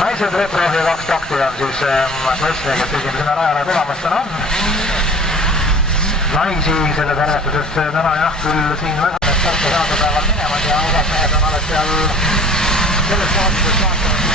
naised reprofi 2 takti on siis Krossi, kes esimesena rajale tulemas täna on. Naisi selles arvestuses täna jah küll siin väga starti saada päeval minevad ja osad mehed on alles seal selles vaatuses vaatavad.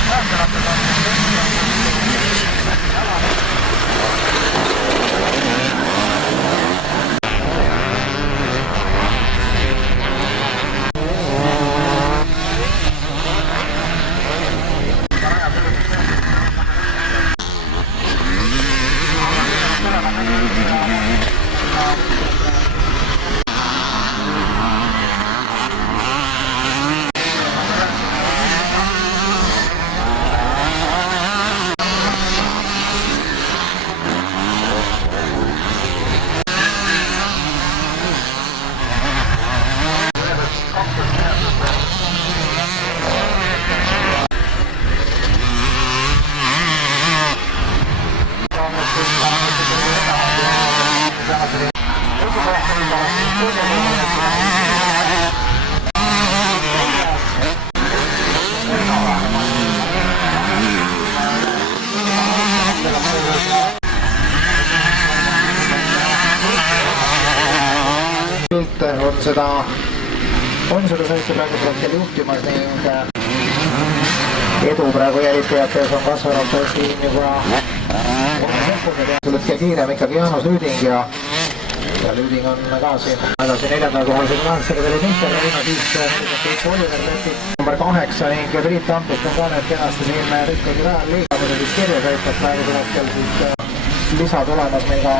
on seda sõitsu praegusel hetkel juhtimas ning edu praegu jälitajates on kasvanud siin juba 3 sekundit. Hetkel kiirem ikkagi Jaanus Lüüding ja Lüüding on ka siin edasi 4. kohal, see kaheksega veel Mihkel Reino, siis Oliver Lepik number 8 ning Priit Tampist on ka nüüd kenasti siin rükkagi vähel liigamine, siis kirja sõitnud praegusel hetkel siis lisad olemas meil ka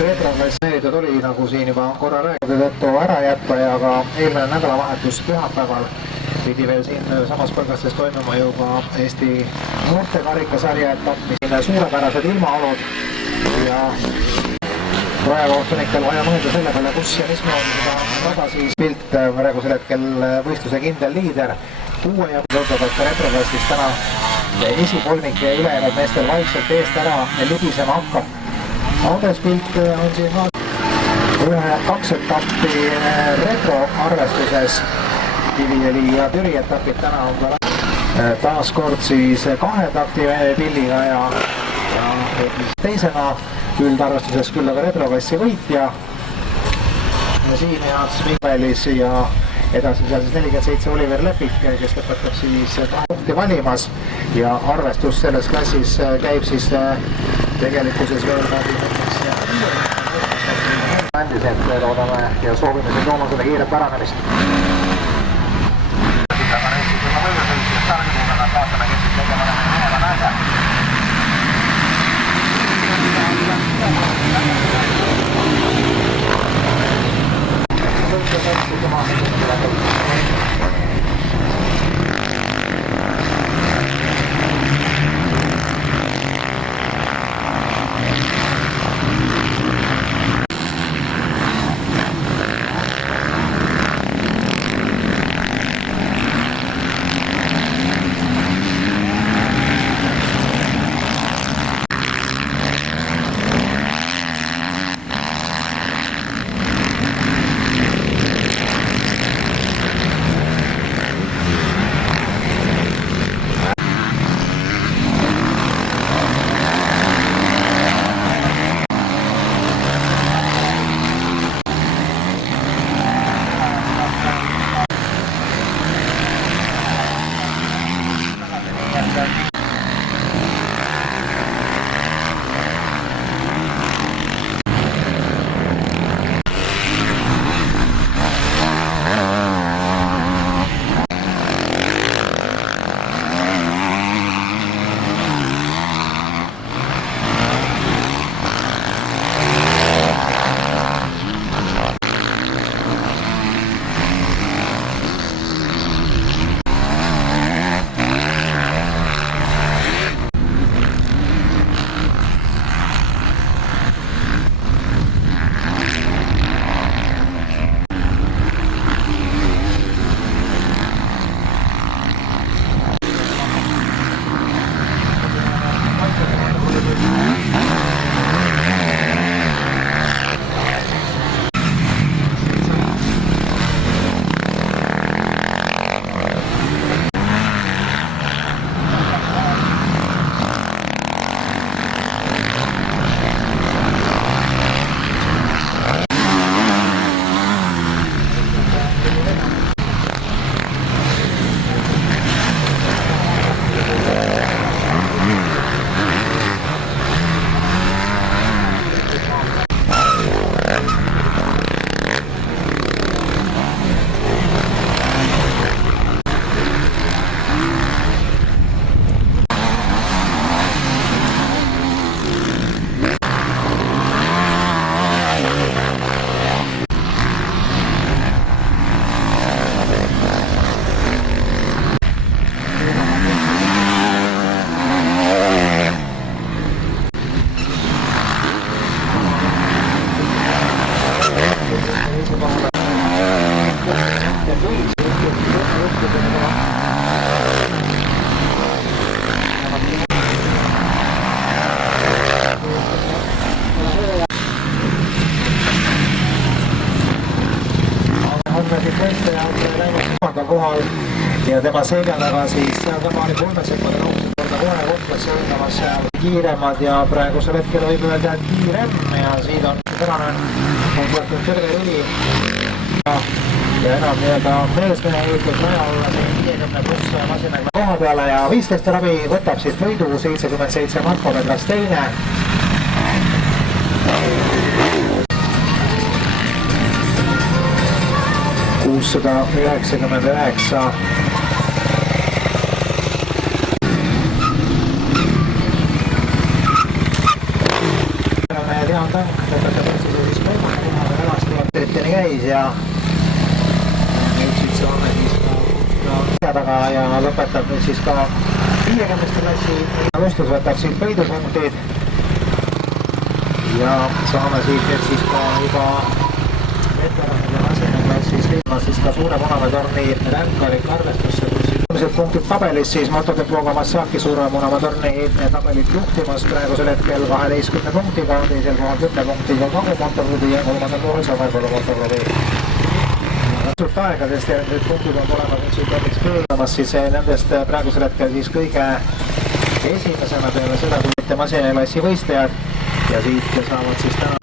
retroklasseeritud oli, nagu siin juba korra räägitud, tõttu ära jätta ja ka eelmine nädalavahetus pühapäeval pidi veel siin samas Põlgastes toimuma juba Eesti noortekarikasarja etapp, mis on suurepärased ilmaolud ja rajakohtunikel vaja mõelda selle peale, kus ja mismoodi seda rada siis pilt praegusel hetkel võistluse kindel liider uue ja tõotab, et retroklassis täna esikolmik ja ülejäänud meestel vaikselt eest ära libisema hakkab. Andres Pilt on siin kaks etappi retro arvestuses, Kiviõli ja Türi etapid täna on ka taas kord siis 2 takti pilliga ja teisena üldarvestuses küll aga retroklassi võitja siin Jaats Mihvelis ja edasi seal siis 47 Oliver Lepik, kes lõpetab siis 2 punkti valimas ja arvestus selles klassis käib siis tegelikkuses veel endiselt loodame ja soovime siin Toomasele kiiret paranemist. Vaatame, kes siis tegema minema näida. ka kohal ja tema selja taga siis sealsama oli 3 sekundit rohkem korda kohe Kotlas sõidamas seal kiiremad ja praegusel hetkel võib öelda, et kiirem ja siin on tänane on võetud terve rüli ja enam nii-öelda meesmehe ütlus raja olla siin 50 pluss masinaga koha peale ja 15 ravi võtab siis võidu 77 Marko Pedras teine. $699. Jaan Tank lõpetab otsuse siis kolmane kohale Elastivatriteni käis ja nüüd siis saame siis ka taga ja lõpetab nüüd siis ka 50. klassi. Alustus võtab siit võidupunktid ja saame siit nüüd siis ka juba veteranide masinaklassis liima siis ka suure munavatorni ränkarik arvestusse, kus esimesed punktid tabelis siis Motodepot Kawasaki suure munavatorni tabelit juhtimas praegusel hetkel 12 punktiga, teisel kohal 10 punktiga Kagu Motorklubi ja kolmandal kohal Samerpalu Motorklubi. Suurt aega, sest need punktid on olema nüüd siit näiteks pöördamas siis nendest praegusel hetkel siis kõige esimesena peale seda, kui mitte masinaklassi võistlejad ja siit saavad siis täna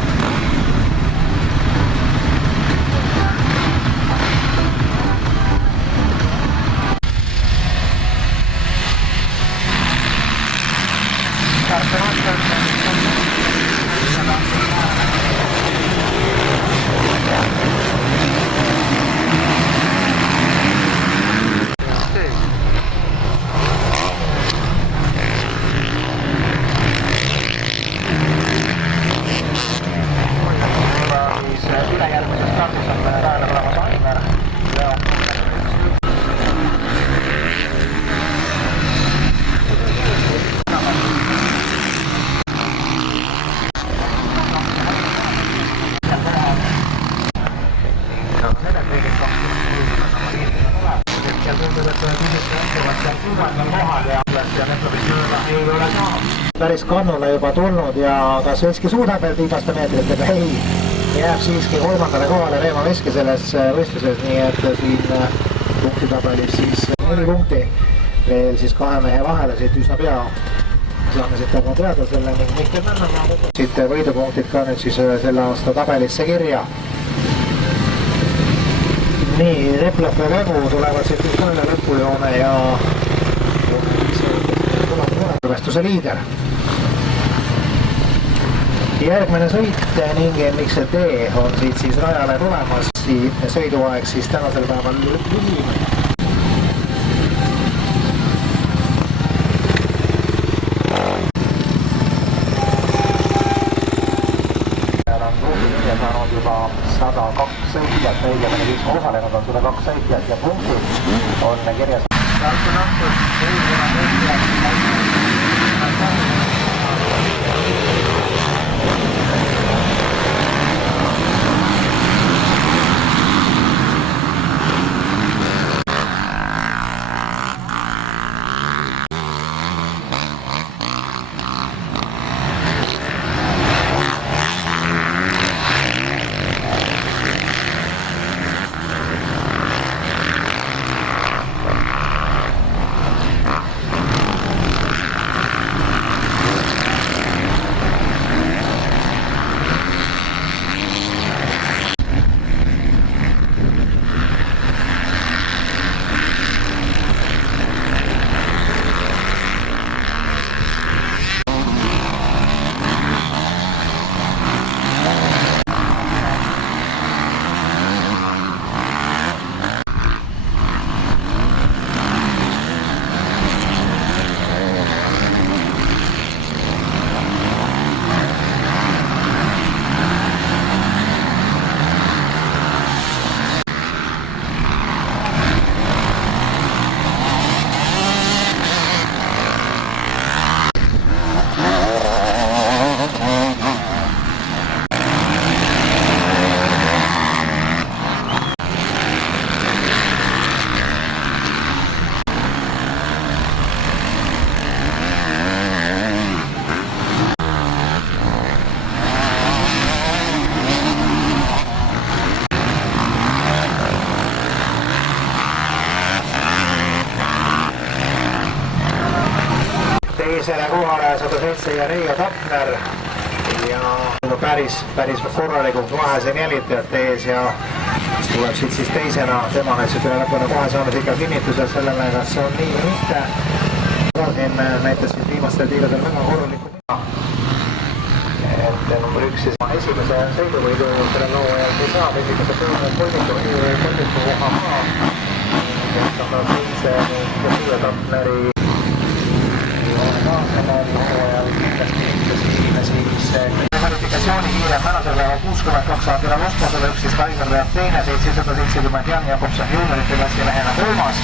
päris kannule juba tulnud ja kas Veski suudab veel viimaste meetritega? Ei, jääb siiski kolmandale kohale Reemo Veski selles võistluses, nii et siin punktitabelis siis 4 punkti veel siis kahe mehe vahele siit üsna pea. Saame siit aga teada selle ning Mihkel Männamaa siit võidupunktid ka nüüd siis selle aasta tabelisse kirja. Nii, Replov ja Vägu tulevad siit üks mõne lõpujoone ja arvestuse liider. Järgmine sõit ning MXT on siit siis rajale tulemas. Sõiduaeg siis tänasel päeval lühim. Saanud juba 102 sõitjat, õigemini 5 osalenud on 102 sõitjat ja punktid on kirjas. teisele kohale 107 ja Reijo Tapner ja päris korralikult vahe siin jälitajate ees ja tuleb siis teisena, tema on üle lõpuni kohe saanud ikka kinnituse sellele, kas see on nii või mitte. Siin näitas siis viimastel tiiradel väga korralikku teha. Et number 1 siis esimese sõiduvõidu selle loo ajal ei saab, esimese kolmiku koha maa. Kes on tal 7 ja Reijo Tapneri kaasamal hooajal kindlasti kvalifikatsiooni kiirem tänasel päeval 62 Andela Vosmosele, 11 Aivar veab teine, 770 Jan Jakobson juuniorite klassi mehena kolmas.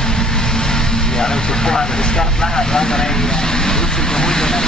Ja nüüd siis kohe siis start läheb, Aivar ei üksiku hulgune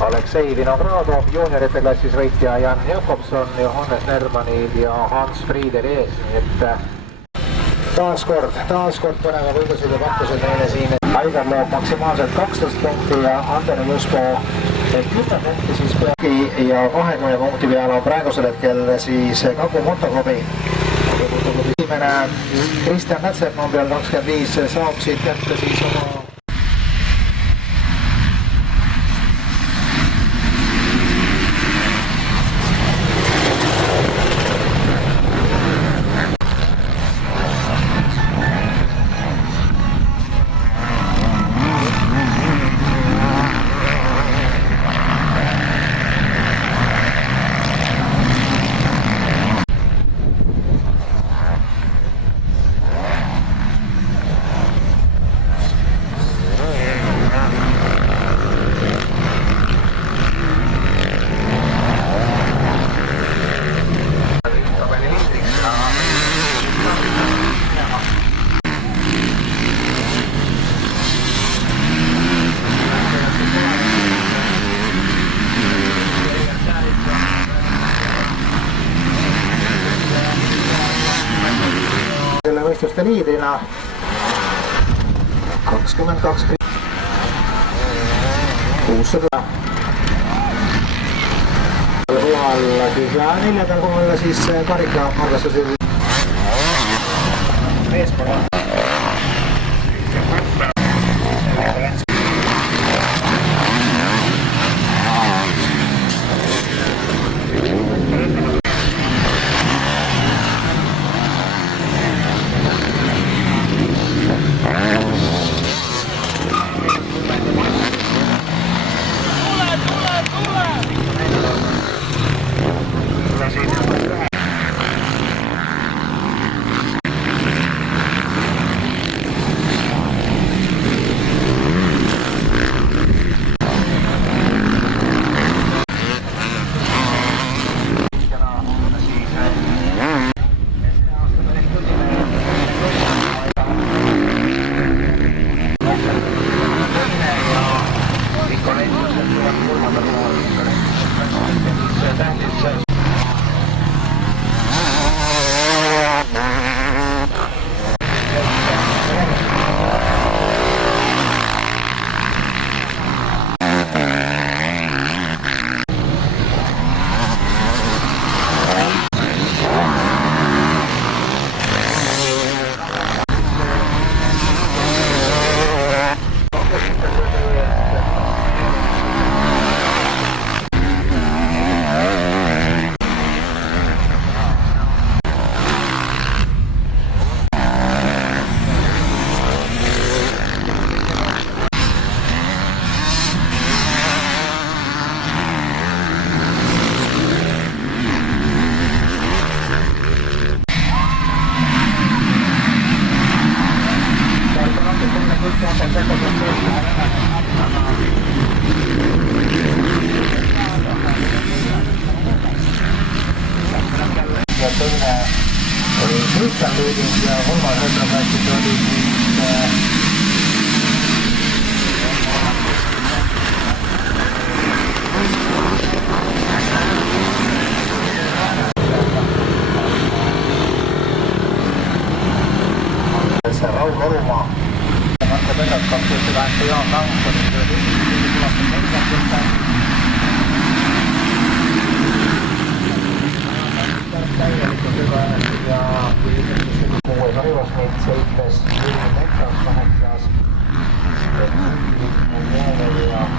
Aleksei Vinogradov, juuniorite klassis võitja Jan Jakobson, Johannes Nermanil ja Hans Frieder ees, nii et taaskord põneva võidusõidu pakkused meile siin. Aigar loob maksimaalselt 12 punkti ja Andero Jusko 10 punkti siis peagi ja 20 punkti peale on praegusel hetkel siis Kagu Motoklubi. Esimene Kristjan Nätser numbril 25 saab siit kätte siis oma võistluste liidrina 22 600 kohal ja neljandal kohal siis karika arvestuse meeskonna teine oli Kristjan Lüüding ja kolmas retroklassis oli siis Raul Orumaa. Marko Pellak 28 Jaan Lankoni täielikult juba ja kuues Aivas Meid, 7. Jüri Mekas, 8. ja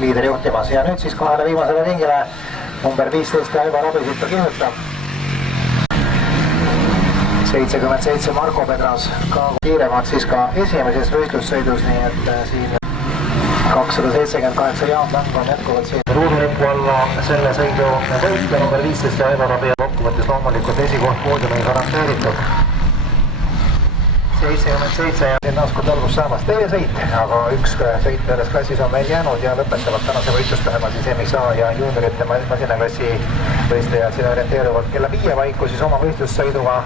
liider juhtimas ja nüüd siis kahele viimasele ringile number 15 Aivar Abisitta kihutab. 77 Marko Pedras ka kiiremad siis ka esimeses võistlussõidus, nii et siin 278 Jaan Lang on jätkuvalt siin ruudulippu alla selle sõidu võitja number 15 Aivar Abi kokkuvõttes loomulikult esikoht poodiumil garanteeritud. 77 ja siin taaskord algust saamas teie sõit, aga üks sõit selles klassis on meil jäänud ja lõpetavad tänase võistluspäeva siis MXA ja juuniorite masinaklassi võistlejad siin orienteeruvalt kella 5 paiku siis oma võistlussõiduga.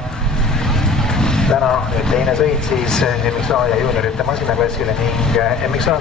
Täna teine sõit siis MXA ja juuniorite masinaklassile ning MXA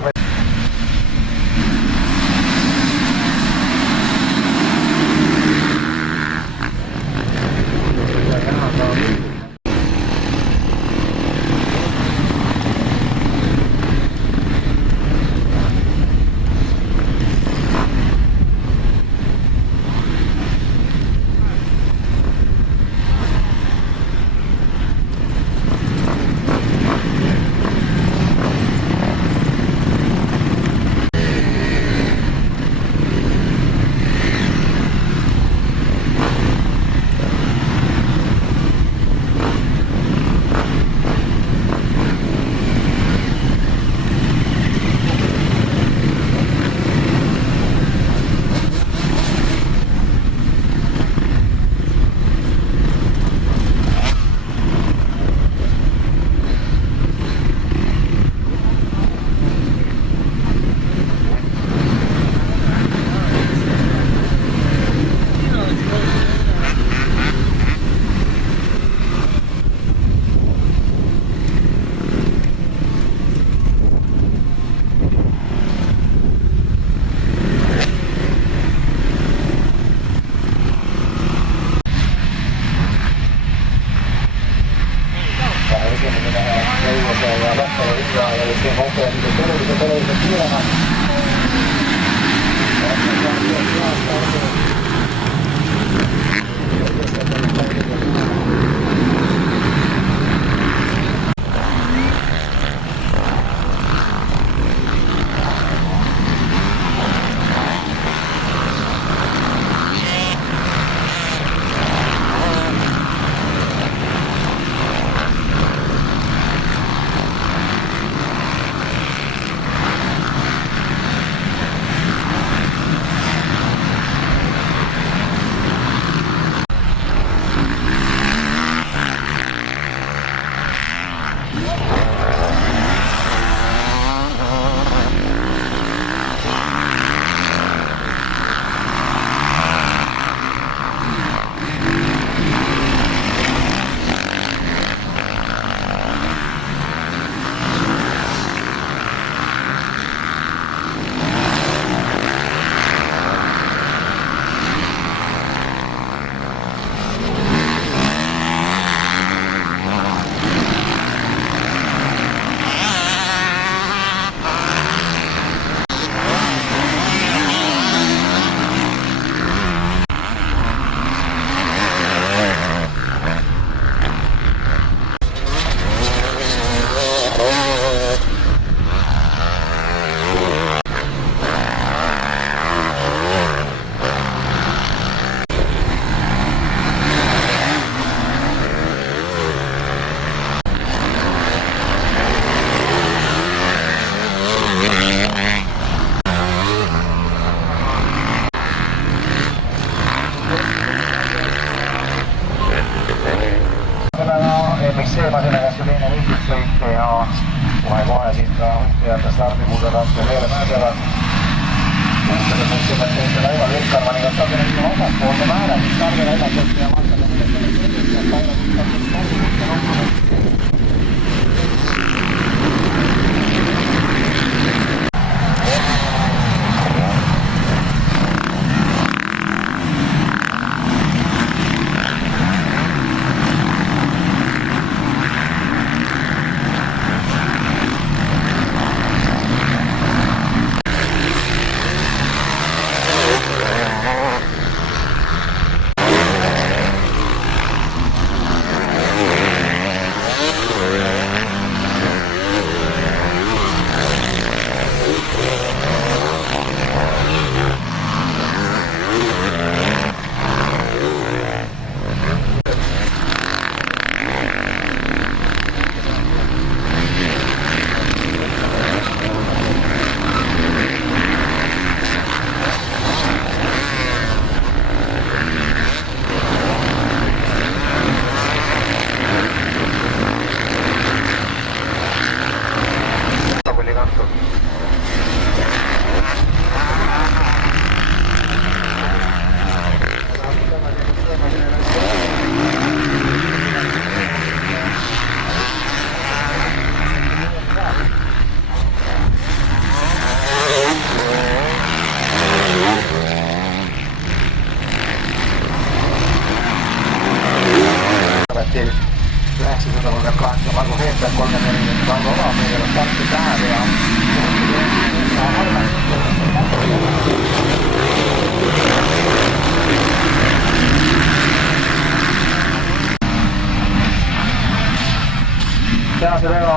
masinakassi teine võistlussõit ja kohe siit ka võistlejate stardipuudega meele pääsevad. Selles mõttes teisel Aivar Vilkarmaniga stardinäitma vasakpoolde määre, mis stardile edasest ja vaatame kuidas sellest võidust ja Aivar Vilkarmani stardipuudega nokkunud.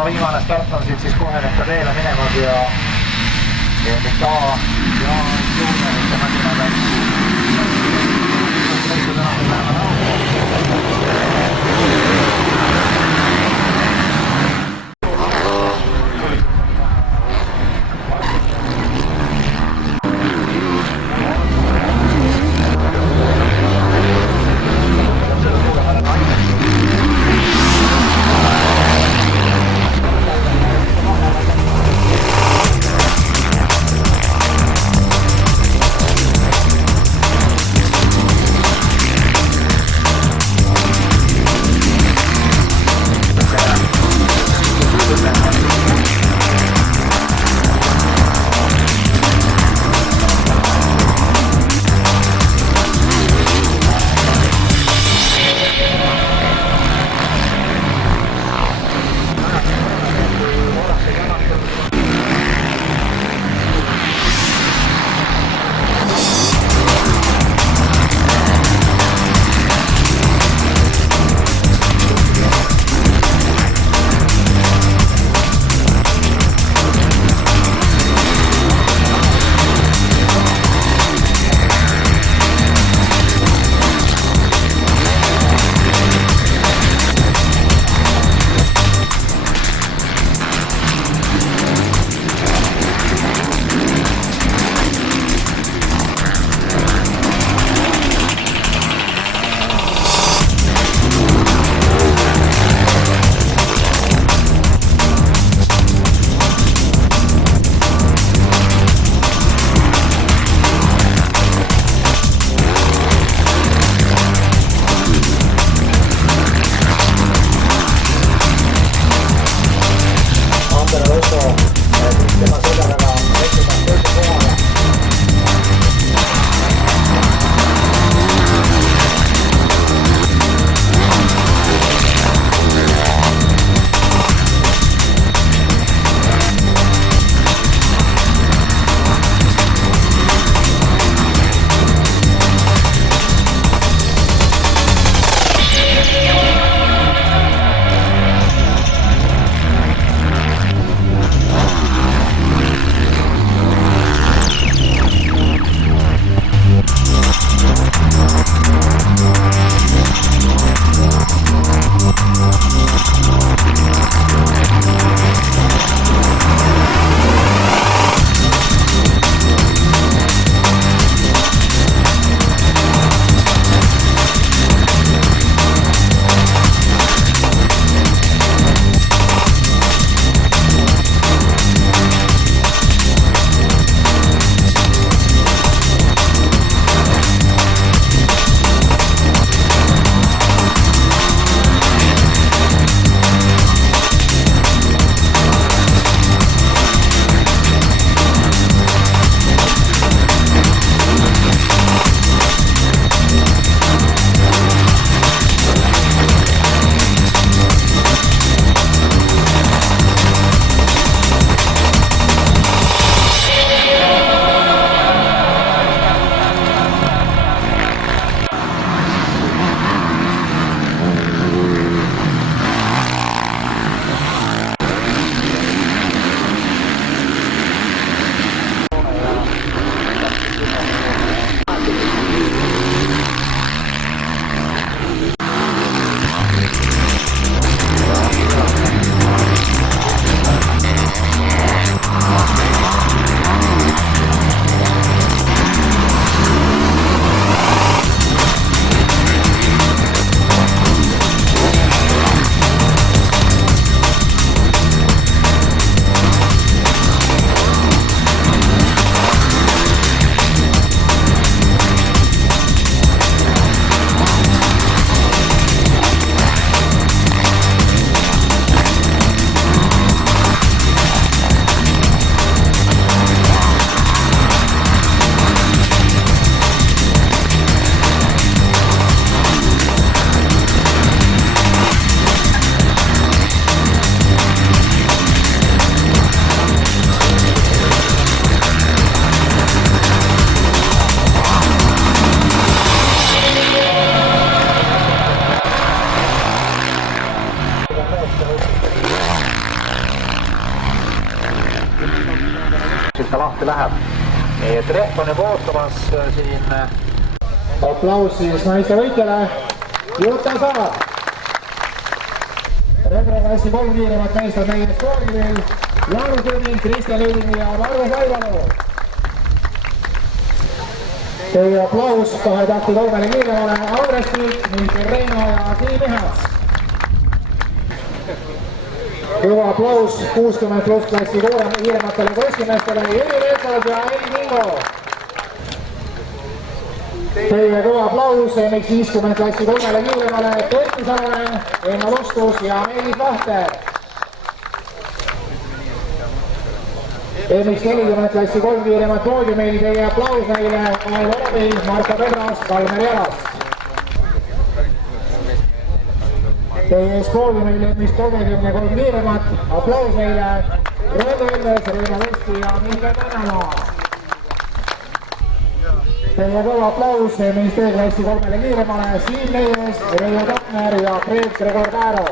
viimane start on siit siis kohe nüüd ka teele minemas ja MK ja Juunenite masina läks. kuskilt ta lahti läheb. Nii et Reht on juba ootamas siin. Aplaus siis naiste võitjale. Juta Saar. Reproklassi 3 kiiremat meest on meie skooril. Jaanus Rüding, Kristjan Lüding ja Margus Aivalu. Teie aplaus 2 tahti 3 kiiremale Andres Tiit, Mihkel Reino ja Tiim Ihas. Kõva aplaus 60 pluss klassi kiirematele poiskimeestele Jüri Veekold ja Eli Mingo. Teie kõva aplaus MX50 klassi 3 kiiremale Kertu Salonen, Enno Lustus ja Meelis Vahter. MX40 klassi 3 kiiremat poodiumil, teie aplaus neile Ailo Robi, Marko Pedras, Kalmer Jalas. Teie ees poodiumil MX30 3 kiiremat, aplaus neile Rõõdu Ilves, Reino Vesti ja Mihkel Tänamaa. Teie kõva aplaus MX-klassi 3 kiiremale Siim Neires, Reijo Tapner ja Fred Gregor Kääro.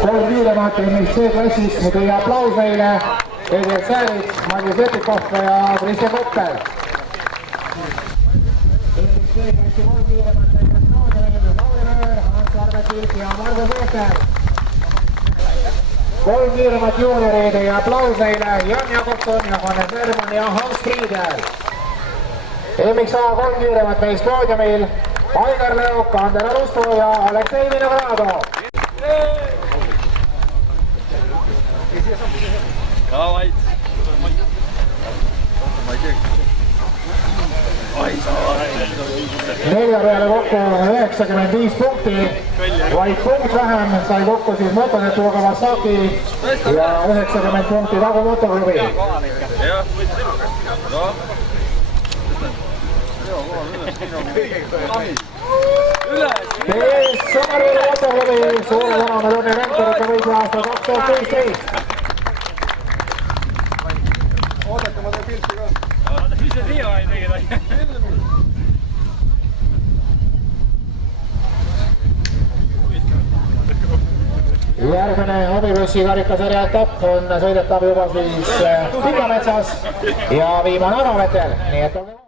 3 kiiremat MX-klassis, teie aplaus neile Edel Säärits, Madis Lepikov ja Kristjan Koppel. MX-klassi 3 kiiremat neile Lauri Röör, Hans Arvetit ja Margo Seefer. 3 kiiremat juuniori, teie aplaus neile Jan Jakobson, Johannes Verman ja Hans Friedel. MX-A 3 kiiremat meist poodiumil Aigar Leok, Ander Arusto ja Aleksei Vinogradov. Nelja peale kokku 95 punkti, vaid punkt vähem sai kokku siis Motonetu Kawasaki ja 90 punkti Tagu Motoklubi. Teie ees Sõmarveele Motoklubi suure täname Tõnne Venturite võidu aasta 2016. Oodake, ma teen pilti ka. Mis see siia vaid tegid? Järgmine hobibussi karikasarja etapp on sõidetav juba siis Pikametsas ja viimane Anavetel, nii et